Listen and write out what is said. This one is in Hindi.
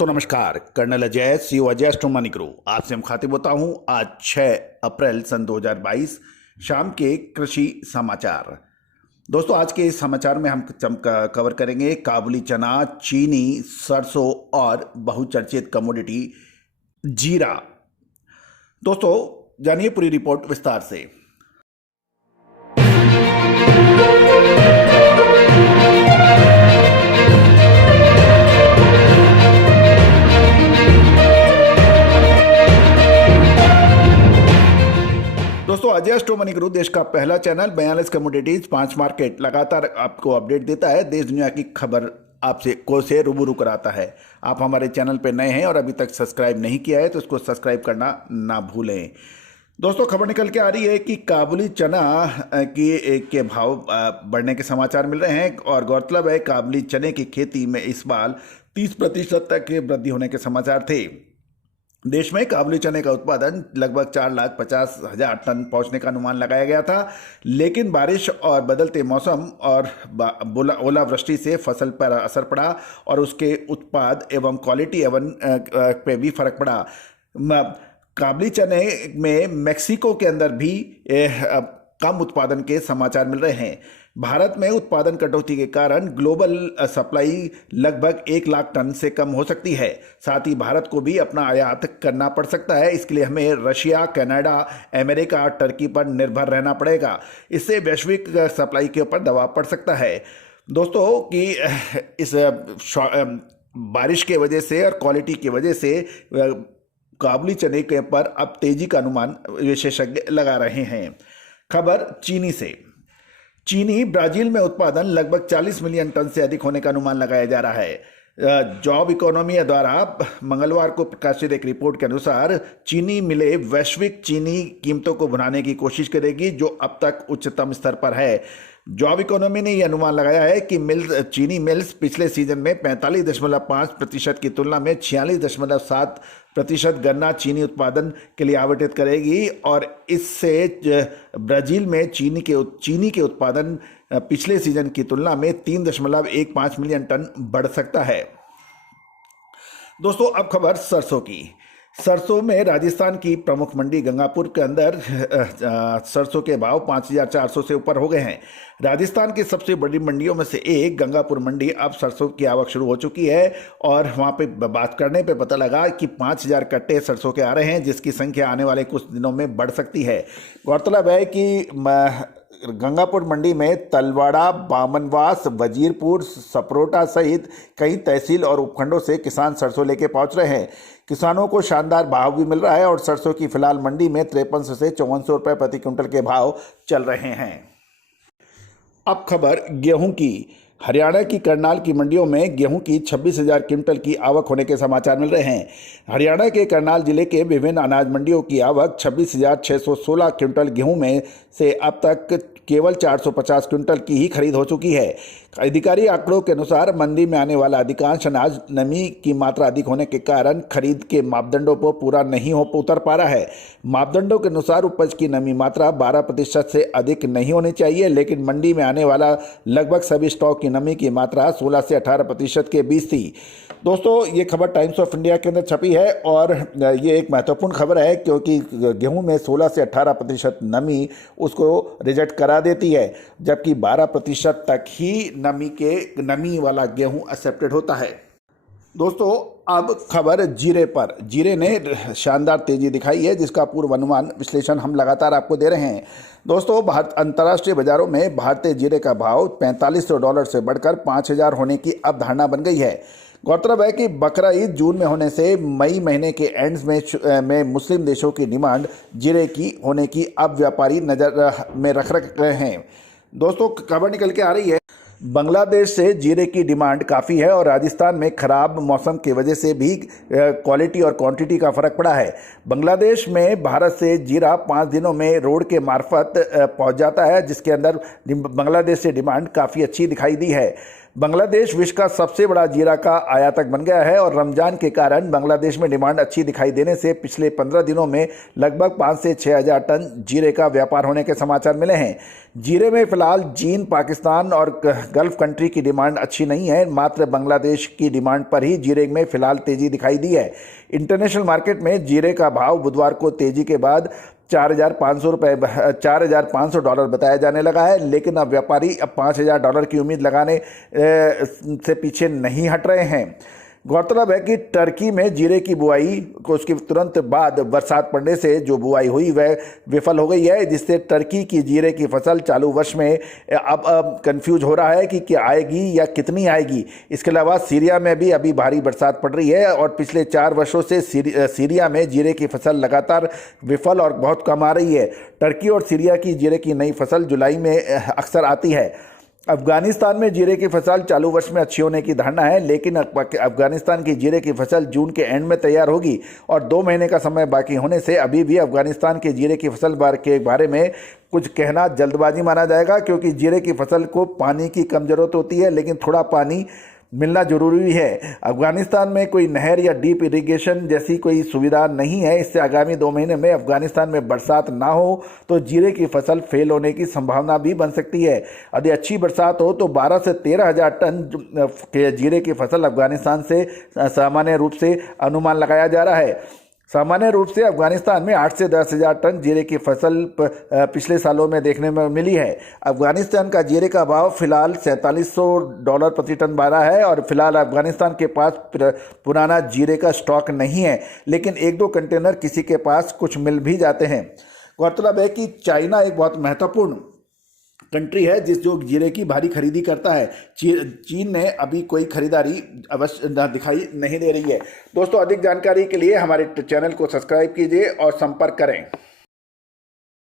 तो नमस्कार, colonel Ajay CO Ajay astro guru आज से हम खातिब होता हूं। आज 6 अप्रैल सन 2022 शाम के कृषि समाचार। दोस्तों, आज के इस समाचार में हम कवर करेंगे काबुली चना, चीनी, सरसों और बहुचर्चित कमोडिटी जीरा। दोस्तों, जानिए पूरी रिपोर्ट विस्तार से। दोस्तों, अजय एस्ट्रो गुरु देश का पहला चैनल 42 कमोडिटीज 5 मार्केट लगातार आपको अपडेट देता है। देश दुनिया की खबर आपसे को से रूबरू कराता है। आप हमारे चैनल पर नए हैं और अभी तक सब्सक्राइब नहीं किया है तो इसको सब्सक्राइब करना ना भूलें। दोस्तों, खबर निकल के आ रही है कि काबुली चना के भाव बढ़ने के समाचार मिल रहे हैं और गौरतलब है काबुली चने की खेती में इस बार 30% तक वृद्धि होने के समाचार थे। देश में काबुली चने का उत्पादन लगभग 4,50,000 टन पहुंचने का अनुमान लगाया गया था, लेकिन बारिश और बदलते मौसम और ओलावृष्टि से फसल पर असर पड़ा और उसके उत्पाद एवं क्वालिटी पे भी फर्क पड़ा। काबुली चने में मेक्सिको के अंदर भी कम उत्पादन के समाचार मिल रहे हैं। भारत में उत्पादन कटौती के कारण ग्लोबल सप्लाई लगभग 1 लाख टन से कम हो सकती है। साथ ही भारत को भी अपना आयात करना पड़ सकता है। इसके लिए हमें रशिया, कनाडा, अमेरिका, टर्की पर निर्भर रहना पड़ेगा। इससे वैश्विक सप्लाई के ऊपर दबाव पड़ सकता है। दोस्तों, कि इस बारिश के वजह से और क्वालिटी की वजह से काबुली चने के पर अब तेजी का अनुमान विशेषज्ञ लगा रहे हैं। खबर चीनी से। चीनी ब्राजील में उत्पादन लगभग 40 मिलियन टन से अधिक होने का अनुमान लगाया जा रहा है। जॉब इकोनॉमी द्वारा मंगलवार को प्रकाशित एक रिपोर्ट के अनुसार चीनी मिलें वैश्विक चीनी कीमतों को बढ़ाने की कोशिश करेगी, जो अब तक उच्चतम स्तर पर है। जॉब इकोनॉमी ने यह अनुमान लगाया है कि चीनी मिल्स पिछले सीजन में 45.5% की तुलना में 46.7% गन्ना चीनी उत्पादन के लिए आवंटित करेगी और इससे ब्राजील में चीनी के उत्पादन पिछले सीजन की तुलना में 3.15 मिलियन टन बढ़ सकता है। दोस्तों, अब खबर सरसों की। सरसों में राजस्थान की प्रमुख मंडी गंगापुर के अंदर सरसों के भाव 5,400 से ऊपर हो गए हैं। राजस्थान की सबसे बड़ी मंडियों में से एक गंगापुर मंडी अब सरसों की आवक शुरू हो चुकी है और वहां पे बात करने पे पता लगा कि 5,000 कट्टे सरसों के आ रहे हैं, जिसकी संख्या आने वाले कुछ दिनों में बढ़ सकती है। गौरतलब है कि गंगापुर मंडी में तलवाड़ा, बामनवास, वजीरपुर, सपरोटा सहित कई तहसील और उपखंडों से किसान सरसों लेके पहुंच रहे हैं। किसानों को शानदार भाव भी मिल रहा है और सरसों की फिलहाल मंडी में 5300 से 5400 रुपये प्रति क्विंटल के भाव चल रहे हैं। अब खबर गेहूं की। हरियाणा की करनाल की मंडियों में गेहूं की 26,000 क्विंटल की आवक होने के समाचार मिल रहे हैं। हरियाणा के करनाल जिले के विभिन्न अनाज मंडियों की आवक 26,616 क्विंटल गेहूं में से अब तक केवल 450 क्विंटल की ही खरीद हो चुकी है। अधिकारी आंकड़ों के अनुसार मंडी में आने वाला अधिकांश अनाज नमी की मात्रा अधिक होने के कारण खरीद के मापदंडों पर पूरा नहीं उतर पा रहा है। मापदंडों के अनुसार उपज की नमी मात्रा 12% से अधिक नहीं होनी चाहिए, लेकिन मंडी में आने वाला लगभग सभी स्टॉक की नमी की मात्रा 16 से 18% के बीच थी। दोस्तों, ये खबर टाइम्स ऑफ इंडिया के अंदर छपी है और ये एक महत्वपूर्ण खबर है, क्योंकि गेहूं में 16 से 18% नमी उसको रिजेक्ट करा देती है, जबकि 12% तक ही नमी वाला गेहूं एक्सेप्टेड होता है। दोस्तों, अब खबर जीरे पर। जीरे ने शानदार तेजी दिखाई है, जिसका पूर्व अनुमान विश्लेषण हम लगातार आपको दे रहे हैं। दोस्तों, अंतर्राष्ट्रीय बाजारों में भारतीय जीरे का भाव $4500 से बढ़कर 5,000 होने की अब धारणा बन गई है। गौरतलब है कि बकरा ईद जून में होने से मई महीने के एंड्स में मुस्लिम देशों की डिमांड जीरे की होने की अब व्यापारी नज़र में रख रहे हैं। दोस्तों, खबर निकल के आ रही है बांग्लादेश से जीरे की डिमांड काफ़ी है और राजस्थान में खराब मौसम की वजह से भी क्वालिटी और क्वांटिटी का फर्क पड़ा है। बांग्लादेश में भारत से जीरा 5 दिनों में रोड के मार्फत पहुंच जाता है, जिसके अंदर बांग्लादेश से डिमांड काफ़ी अच्छी दिखाई दी है। बांग्लादेश विश्व का सबसे बड़ा जीरा का आयातक बन गया है और रमजान के कारण बांग्लादेश में डिमांड अच्छी दिखाई देने से पिछले 15 दिनों में लगभग 5 से 6 हजार टन जीरे का व्यापार होने के समाचार मिले हैं। जीरे में फिलहाल चीन, पाकिस्तान और गल्फ कंट्री की डिमांड अच्छी नहीं है, मात्र बांग्लादेश की डिमांड पर ही जीरे में फिलहाल तेजी दिखाई दी है। इंटरनेशनल मार्केट में जीरे का भाव बुधवार को तेजी के बाद $4,500 बताया जाने लगा है, लेकिन अब व्यापारी अब $5,000 की उम्मीद लगाने से पीछे नहीं हट रहे हैं। गौरतलब है कि टर्की में जीरे की बुआई को उसके तुरंत बाद बरसात पड़ने से जो बुआई हुई वह विफल हो गई है, जिससे टर्की की जीरे की फसल चालू वर्ष में अब कंफ्यूज हो रहा है कि क्या आएगी या कितनी आएगी। इसके अलावा सीरिया में भी अभी भारी बरसात पड़ रही है और पिछले 4 वर्षों से सीरिया में जीरे की फसल लगातार विफल और बहुत कम आ रही है। टर्की और सीरिया की जीरे की नई फसल जुलाई में अक्सर आती है। अफगानिस्तान में जीरे की फसल चालू वर्ष में अच्छी होने की धारणा है, लेकिन अफगानिस्तान की जीरे की फसल जून के एंड में तैयार होगी और 2 महीने का समय बाकी होने से अभी भी अफगानिस्तान के जीरे की फसल के बारे में कुछ कहना जल्दबाजी माना जाएगा, क्योंकि जीरे की फसल को पानी की कम जरूरत होती है, लेकिन थोड़ा पानी मिलना जरूरी है। अफगानिस्तान में कोई नहर या डीप इरिगेशन जैसी कोई सुविधा नहीं है, इससे आगामी 2 महीने में अफगानिस्तान में बरसात ना हो तो जीरे की फसल फेल होने की संभावना भी बन सकती है। यदि अच्छी बरसात हो तो 12 से 13 हजार टन के जीरे की फसल अफगानिस्तान से सामान्य रूप से अनुमान लगाया जा रहा है। सामान्य रूप से अफगानिस्तान में 8 से 10 हजार टन जीरे की फसल पिछले सालों में देखने में मिली है। अफगानिस्तान का जीरे का भाव फिलहाल $4700 प्रति टन रहा है और फिलहाल अफगानिस्तान के पास पुराना जीरे का स्टॉक नहीं है, लेकिन 1-2 कंटेनर किसी के पास कुछ मिल भी जाते हैं। गौरतलब है कि चाइना एक बहुत महत्वपूर्ण कंट्री है जो जीरे की भारी खरीदी करता है। चीन ने अभी कोई खरीदारी अवश्य दिखाई नहीं दे रही है। दोस्तों, अधिक जानकारी के लिए हमारे चैनल को सब्सक्राइब कीजिए और संपर्क करें।